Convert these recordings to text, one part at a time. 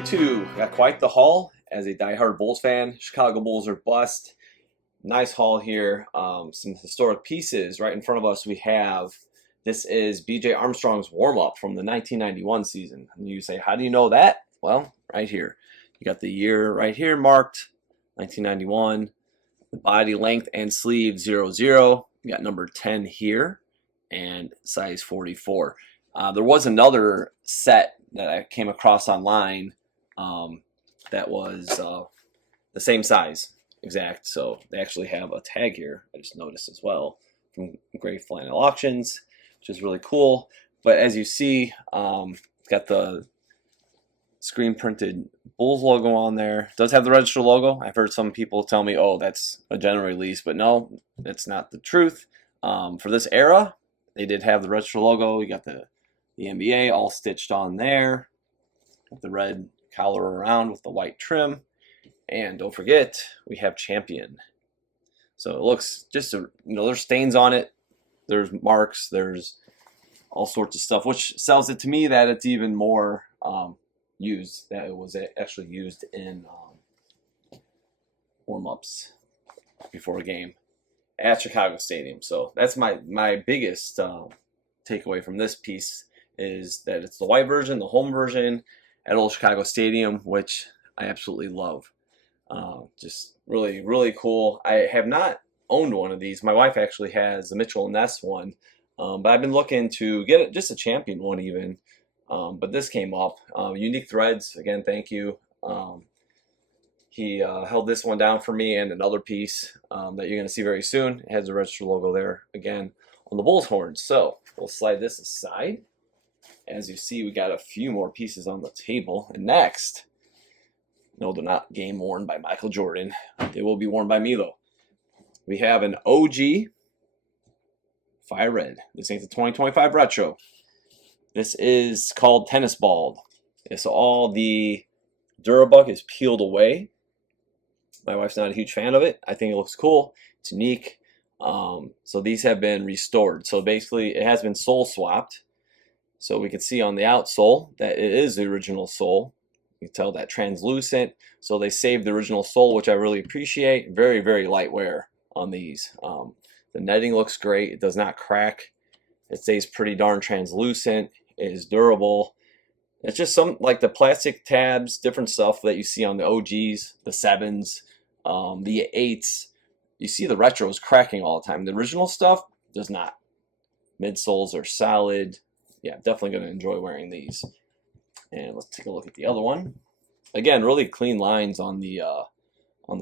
YouTube, got quite the haul. As a diehard Bulls fan, Chicago Bulls are bust. Nice haul here. Some historic pieces right in front of us. We have this is B.J. Armstrong's warm-up from the 1991 season. And you say, how do you know that? Well, right here. You got the year right here marked, 1991. The body length and sleeve 00. You got number 10 here and size 44. There was another set that I came across online that was the same size exact. So they actually have a tag here. I just noticed as well from Gray Flannel Auctions, which is really cool. But as you see, it's got the screen printed Bulls logo on there. It does have the register logo. I've heard some people tell me, oh, that's a general release, but no, that's not the truth. For this era, they did have the register logo. You got the NBA all stitched on there with the red collar around with the white trim. And don't forget, we have Champion. So it looks just, there's stains on it. There's marks. There's all sorts of stuff, which sells it to me that it's even more used, that it was actually used in warm-ups before a game at Chicago Stadium. So that's my biggest takeaway from this piece, is that it's the white version, the home version at Old Chicago Stadium, which I absolutely love. Just really, really cool. I have not owned one of these. My wife actually has the Mitchell & Ness one, but I've been looking to get it, just a Champion one even. But this came up. Unique Threads, again, thank you. He held this one down for me, and another piece that you're going to see very soon. It has the register logo there, again, on the Bulls horns. So we'll slide this aside. As you see, we got a few more pieces on the table. And next, no, they're not game worn by Michael Jordan. They will be worn by me, though. We have an OG Fire Red. This ain't the 2025 Retro. This is called Tennis Balled. It's all the Durabuck is peeled away. My wife's not a huge fan of it. I think it looks cool. It's unique. So these have been restored. So basically, it has been sole swapped. So we can see on the outsole that it is the original sole. You can tell that translucent. So they saved the original sole, which I really appreciate. Very, very light wear on these. The netting looks great. It does not crack. It stays pretty darn translucent. It is durable. It's just some, like the plastic tabs, different stuff that you see on the OGs, the 7s, the 8s. You see the retros cracking all the time. The original stuff does not. Midsoles are solid. Yeah, definitely going to enjoy wearing these. And let's take a look at the other one. Again, really clean lines on the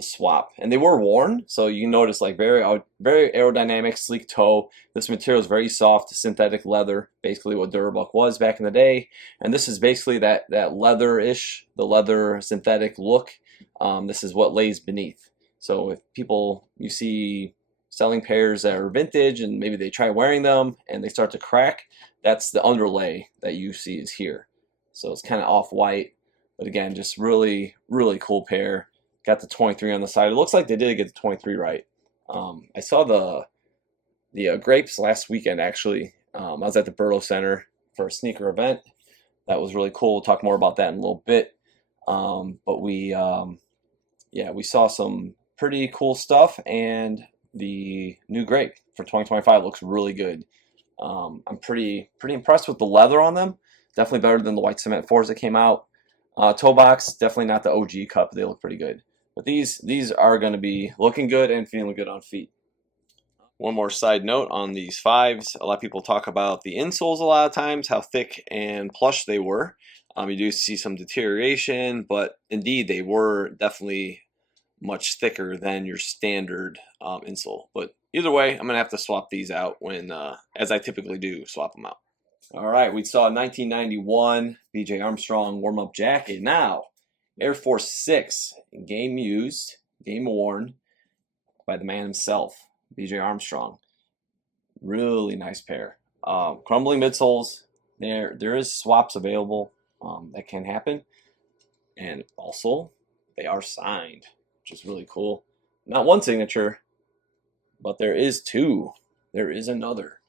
swap, and they were worn, so you can notice like very aerodynamic, sleek toe. This material is very soft, synthetic leather, basically what Durabuck was back in the day. And this is basically that leather-ish, the leather synthetic look. This is what lays beneath. So if people, you see selling pairs that are vintage and maybe they try wearing them and they start to crack, that's the underlay that you see is here. So it's kind of off-white, but again, just really, really cool pair. Got the 23 on the side. It looks like they did get the 23 right. I saw the grapes last weekend, actually. I was at the Burrow Center for a sneaker event. That was really cool. We'll talk more about that in a little bit. But we saw some pretty cool stuff, and the new grape for 2025 looks really good. I'm pretty impressed with the leather on them. Definitely better than the white cement 4s that came out. Toe box, definitely not the OG cup. They look pretty good. But these are going to be looking good and feeling good on feet. One more side note on these 5s. A lot of people talk about the insoles a lot of times, how thick and plush they were. You do see some deterioration, but indeed they were definitely much thicker than your standard insole. But either way, I'm going to have to swap these out when, as I typically do, swap them out. All right, we saw 1991 B.J. Armstrong warm-up jacket. Now, Air Force 6, game used, game worn by the man himself, B.J. Armstrong. Really nice pair. Crumbling midsoles. There is swaps available that can happen. And also, they are signed, which is really cool. Not one signature, but there is 2. There is another.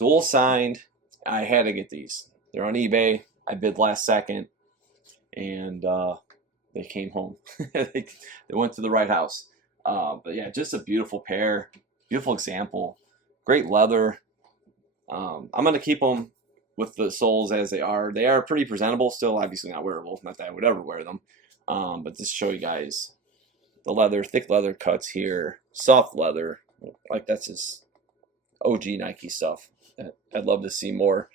Dual signed. I had to get these. They're on eBay. I bid last second. and they came home. They went to the right house. But yeah, just a beautiful pair, beautiful example, great leather. I'm gonna keep them with the soles as they are. They are pretty presentable still, obviously not wearable, not that I would ever wear them. But just to show you guys the leather, thick leather cuts here, soft leather, like that's just OG Nike stuff that I'd love to see more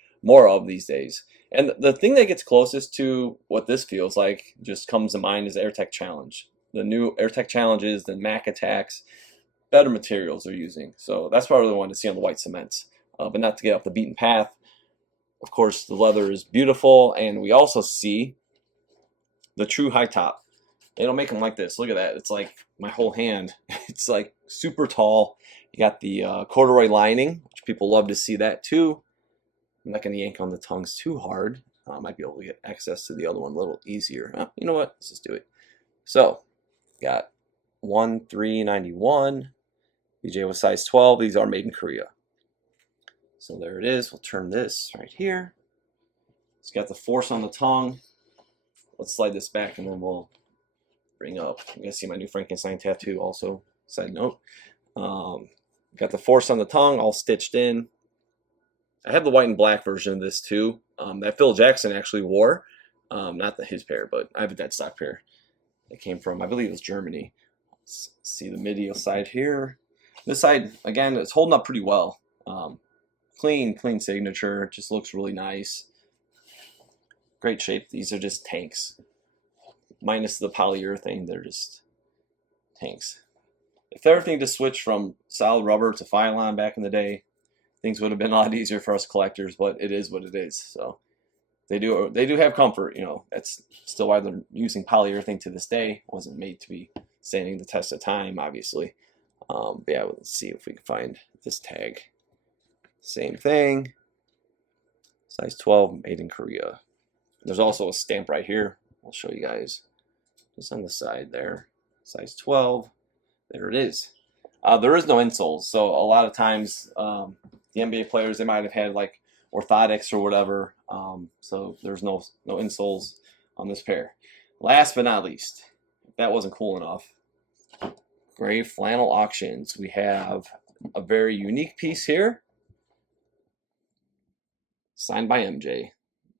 of these days. And the thing that gets closest to what this feels like just comes to mind is AirTech Challenge. The new AirTech Challenges, the Mac Attacks, better materials they're using. So that's what I really wanted to see on the white cements. But not to get off the beaten path. Of course, the leather is beautiful, and we also see the true high top. They don't make them like this. Look at that. It's like my whole hand. It's like super tall. You got the corduroy lining, which people love to see that too. I'm not going to yank on the tongues too hard. I might be able to get access to the other one a little easier. You know what? Let's just do it. So, got 1391. BJ was size 12. These are made in Korea. So there it is. We'll turn this right here. It's got the force on the tongue. Let's slide this back and then we'll bring up. You guys see my new Frankenstein tattoo also. Side note. Got the force on the tongue all stitched in. I have the white and black version of this too. That Phil Jackson actually wore. Not his pair, but I have a dead stock pair. It came from, I believe it was Germany. Let's see the medial side here. This side, again, it's holding up pretty well. Clean signature. Just looks really nice. Great shape. These are just tanks. Minus the polyurethane, they're just tanks. If everything just switched from solid rubber to Phylon back in the day, things would have been a lot easier for us collectors, but it is what it is. So they do have comfort, you know. That's still why they're using polyurethane to this day. It wasn't made to be standing the test of time, obviously. But yeah, let's see if we can find this tag. Same thing. Size 12, made in Korea. There's also a stamp right here. I'll show you guys. Just on the side there. Size 12. There it is. There is no insoles, so a lot of times the NBA players, they might have had like orthotics or whatever. So there's no insoles on this pair. Last but not least, if that wasn't cool enough, Gray Flannel Auctions. We have a very unique piece here, signed by MJ.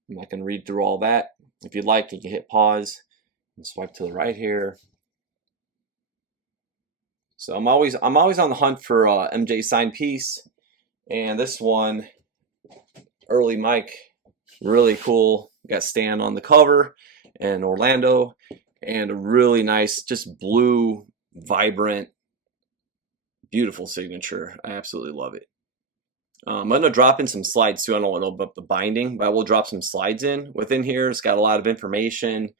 I'm not going to read through all that. If you'd like, you can hit pause and swipe to the right here. So I'm always on the hunt for MJ signed piece, and this one, early Mike, really cool. Got Stan on the cover and Orlando, and a really nice, just blue, vibrant, beautiful signature. I absolutely love it. I'm going to drop in some slides too. I don't know about the binding, but I will drop some slides in within here. It's got a lot of information,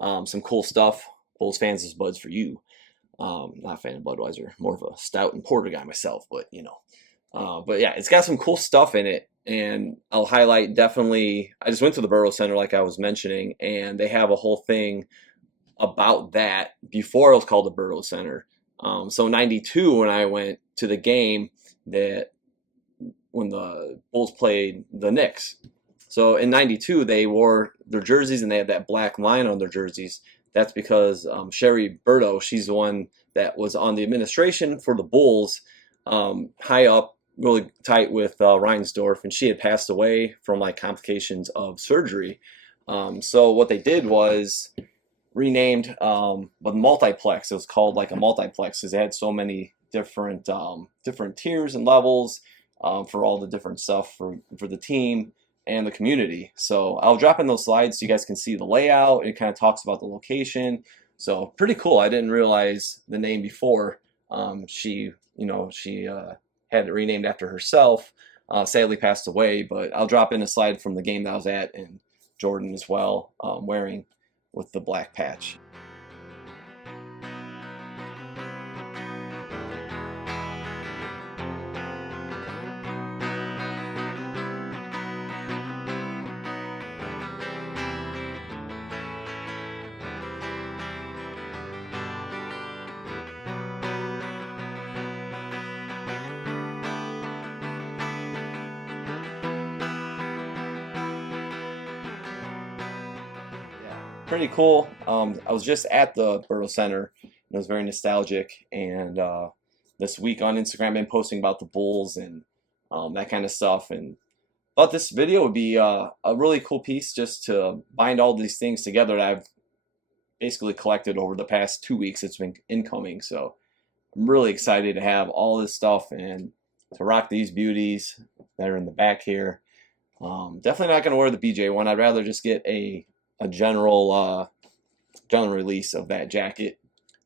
some cool stuff. Bulls fans, is Buds for you. Not a fan of Budweiser, more of a stout and porter guy myself, but you know. But yeah, it's got some cool stuff in it, and I'll highlight definitely. I just went to the Burrow Center, like I was mentioning, and they have a whole thing about that before it was called the Burrow Center. So '92, when I went to the game when the Bulls played the Knicks. So in '92, they wore their jerseys and they had that black line on their jerseys. That's because Sherry Burdo, she's the one that was on the administration for the Bulls, high up, really tight with Reinsdorf, and she had passed away from like complications of surgery. So what they did was renamed the multiplex. It was called like a multiplex because they had so many different tiers and levels for all the different stuff for the team and the community. So I'll drop in those slides so you guys can see the layout. It kind of talks about the location. So pretty cool. I didn't realize the name before. She had it renamed after herself. Sadly passed away, but I'll drop in a slide from the game that I was at, and Jordan as well, wearing with the black patch. pretty cool. I was just at the Borough Center, and it was very nostalgic. And this week on Instagram, I've been posting about the Bulls and that kind of stuff. And thought this video would be a really cool piece just to bind all these things together that I've basically collected over the past 2 weeks. It's been incoming, so I'm really excited to have all this stuff and to rock these beauties that are in the back here. Definitely not going to wear the BJ one. I'd rather just get a general release of that jacket.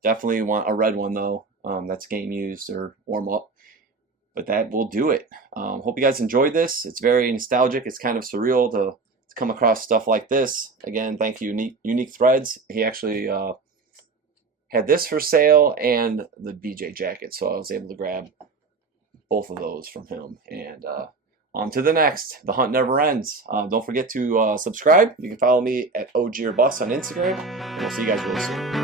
Definitely want a red one though. That's game used or warm up. But that will do it. Hope you guys enjoyed this. It's very nostalgic. It's kind of surreal to come across stuff like this. Again, thank you, Unique Threads. He actually had this for sale and the BJ jacket, so I was able to grab both of those from him. And on to the next. The hunt never ends. Don't forget to subscribe. You can follow me at OG or Bus on Instagram, and we'll see you guys really soon.